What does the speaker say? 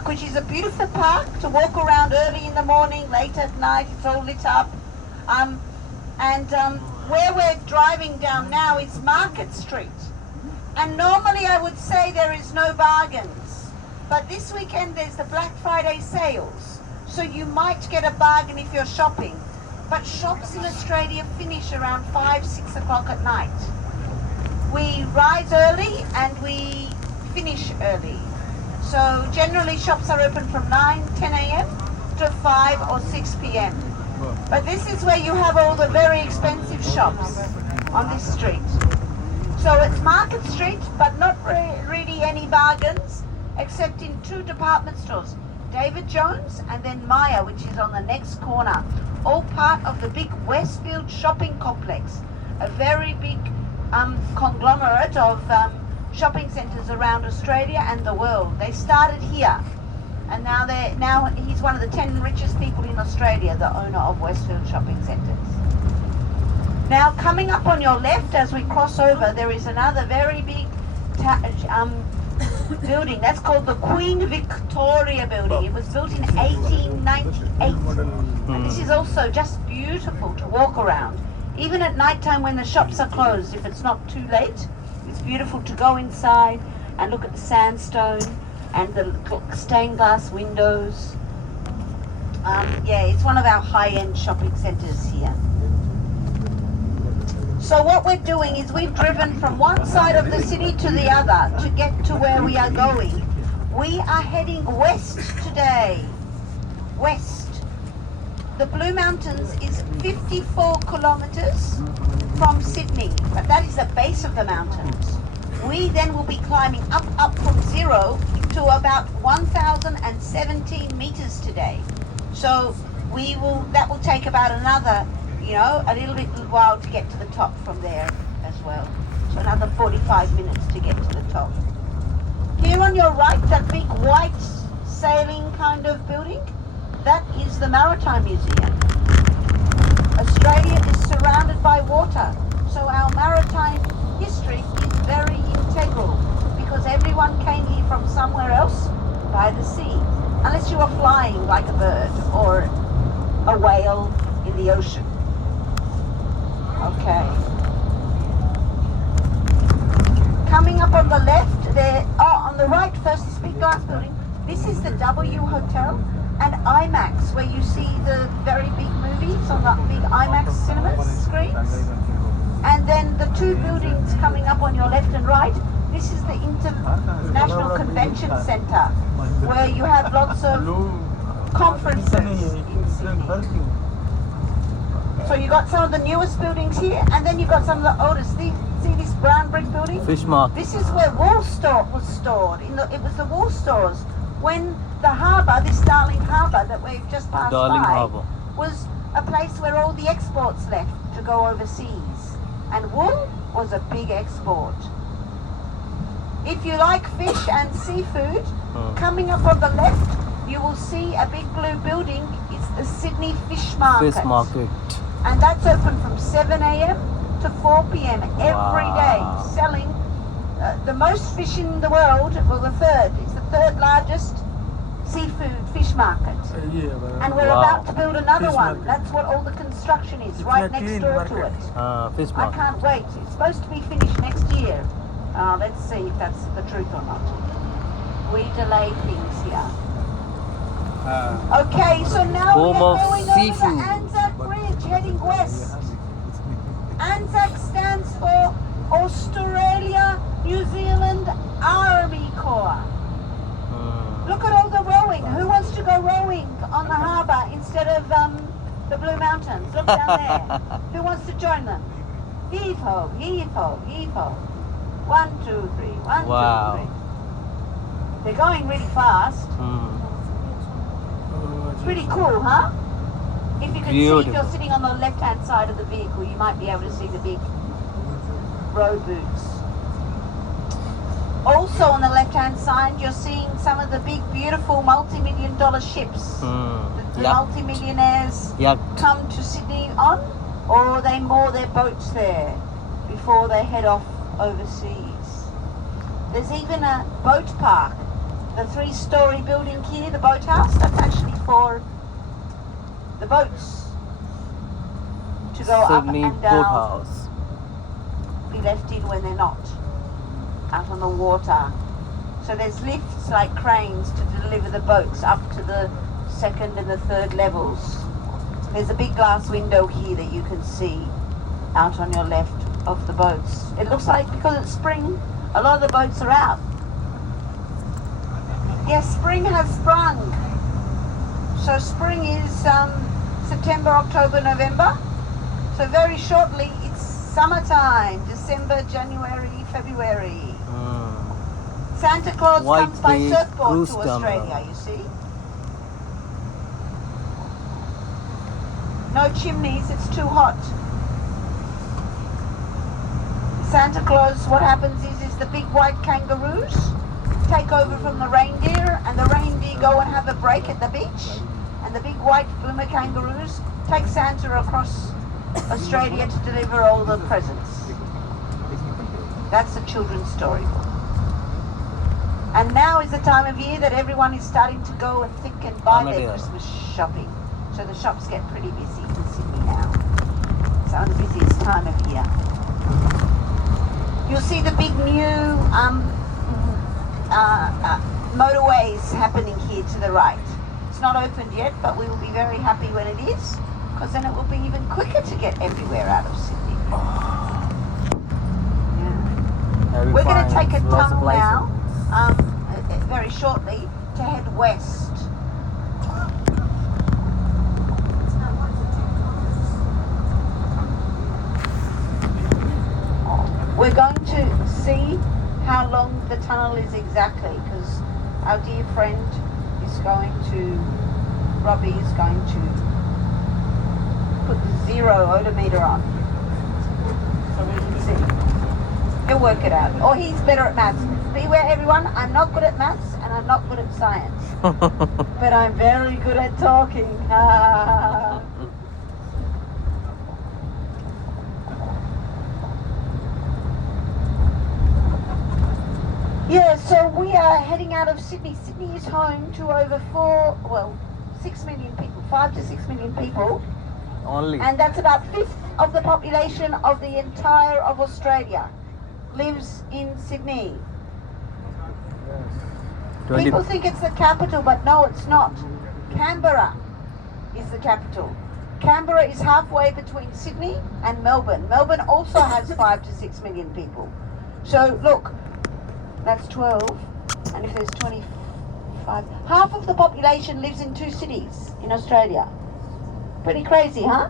Park, which is a beautiful park to walk around early in the morning, late at night. It's all lit up. Where we're driving down now is Market Street. And normally I would say there is no bargains. But this weekend there's the Black Friday sales. So you might get a bargain if you're shopping. But shops in Australia finish around 5, 6 o'clock at night. We rise early and we finish early. So generally shops are open from 9, 10 a.m. to 5 or 6 p.m. But this is where you have all the very expensive shops on this street. So it's Market Street, but not really any bargains, except in 2 department stores. David Jones and then Maya, which is on the next corner. All part of the big Westfield shopping complex. A very big conglomerate of shopping centres around Australia and the world. They started here. And now he's one of the 10 richest people in Australia, the owner of Westfield Shopping Centres. Now coming up on your left as we cross over, there is another very big building. That's called the Queen Victoria building. It was built in 1898. And this is also just beautiful to walk around. Even at night time when the shops are closed, if it's not too late, it's beautiful to go inside and look at the sandstone and the stained glass windows. Yeah, it's one of our high-end shopping centres here. So what we're doing is we've driven from one side of the city to the other to get to where we are going. We are heading west today. West. The Blue Mountains is 54 kilometres from Sydney, but that is the base of the mountains. We then will be climbing up from 0 to about 1,017 metres today. So that will take about another, a little bit while to get to the top from there as well. So another 45 minutes to get to the top. Here on your right, that big white sailing kind of building, that is the Maritime Museum. Australia is surrounded by water, so our maritime history is very integral because everyone came here from somewhere else by the sea, unless you were flying like a bird or a whale in the ocean. Okay. Coming up on the left, on the right first, this big glass building, this is the W Hotel and IMAX, where you see the very big movies on the big IMAX cinemas screens. And then the 2 buildings coming up on your left and right, this is the International Convention Centre, where you have lots of conferences in Sydney. So you got some of the newest buildings here, and then you got some of the oldest. See this brown brick building? Fish market. This is where wool store was stored. It was the wool stores when the harbour, this Darling Harbour that we've just passed by, was a place where all the exports left to go overseas. And wool was a big export. If you like fish and seafood, coming up on the left, you will see a big blue building. It's the Sydney Fish Market. Fish market. And that's open from 7 a.m. to 4 p.m. every day, selling the most fish in the world. Well, it's the third largest seafood fish market. And we're about to build another one. That's what all the construction is, right next door to it. Fish I market. can't wait. It's supposed to be finished next year. Let's see if that's the truth or not. We delay things here. Okay, so now we're going over the Anzac Bridge, heading west. Anzac stands for Australia New Zealand Army Corps. Look at all the rowing. Who wants to go rowing on the harbour instead of the Blue Mountains? Look down there. Who wants to join them? Heave ho, heave ho, heave ho. 1, 2, 3, 1, 2, 3. They're going really fast. It's pretty cool, huh? If you can see, if you're sitting on the left-hand side of the vehicle, you might be able to see the big road boots. Also on the left-hand side, you're seeing some of the big, beautiful multi-million-dollar ships. The multi-millionaires come to Sydney on, or they moor their boats there before they head off overseas. There's even a boat park the 3-story building here, the boathouse, that's actually for the boats to go Sydney up and down. Boathouse. Be left in when they're not out on the water. So there's lifts like cranes to deliver the boats up to the 2nd and the 3rd levels. There's a big glass window here that you can see out on your left of the boats. It looks like, because it's spring, a lot of the boats are out. Yes, spring has sprung. So spring is September, October, November. So very shortly it's summertime, December, January, February. Santa Claus White comes by big surfboard cruise to terminal. Australia, you see. No chimneys, it's too hot. Santa Claus, what happens is the big white kangaroos take over from the reindeer, and the reindeer go and have a break at the beach, and the big white boomer kangaroos take Santa across Australia to deliver all the presents. That's a children's story. And now is the time of year that everyone is starting to go and think and buy their Christmas shopping. So the shops get pretty busy in Sydney now. It's the busiest time of year. You'll see the big new motorways happening here to the right. It's not opened yet, but we will be very happy when it is, because then it will be even quicker to get everywhere out of Sydney. Yeah. We're going to take a tunnel now, very shortly, to head west. We're going to see how long the tunnel is exactly, because our dear friend is going to, Robbie is going to put the 0 odometer on, so we can see. He'll work it out. Or he's better at maths. Beware everyone, I'm not good at maths and I'm not good at science. But I'm very good at talking. Yeah, so we are heading out of Sydney. Sydney is home to over 6 million people, 5 to 6 million people. Only. And that's about 1/5 of the population of the entire of Australia lives in Sydney. People think it's the capital, but no, it's not. Canberra is the capital. Canberra is halfway between Sydney and Melbourne. Melbourne also has 5 to 6 million people. So look, that's 12, and if there's 25, half of the population lives in 2 cities in Australia. Pretty crazy, huh?